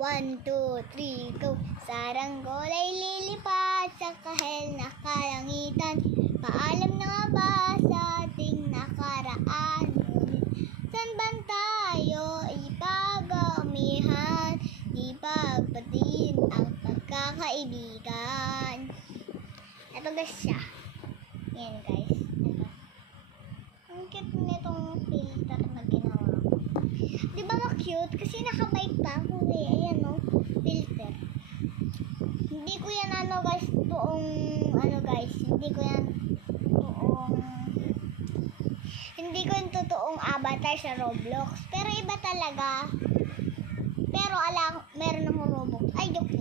1, 2, 3, go! Saranggola ay lilipad sa kahel na kalangitan. Paalam na nga ba sa ating nakaraan? San ba tayo ipag-amihan? Di pagpatin ang pagkakaibigan. Ito guys siya. Yan guys. Ito. Ang cute nitong filter na ginawa ko. Di ba ma-cute? Kasi naka-mic pa ako eh. Ayan o. Filter. Hindi ko yan guys. Hindi ko yung totoong avatar sa Roblox. Pero iba talaga. Pero meron akong Roblox. Ay, joke